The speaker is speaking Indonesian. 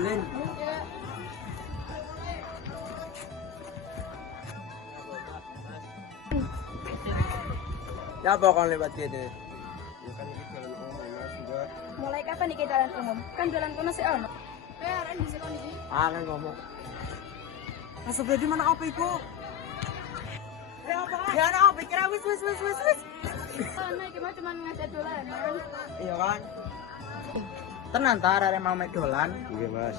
dulin. Ya apa kau lewat gitu? Ya kan ini jalan umum mas juga. Mulai kapan nih jalan umum? Kan jalan kono sih ono. Ren bisa kon iki. Ah kan ngomong. Masuk di mana apa itu? Ya ana apa kira wis. Sana iki mah cuma ngajak dolanan. Iya kan? Tenan ta arek mau mek dolan. Iya mas.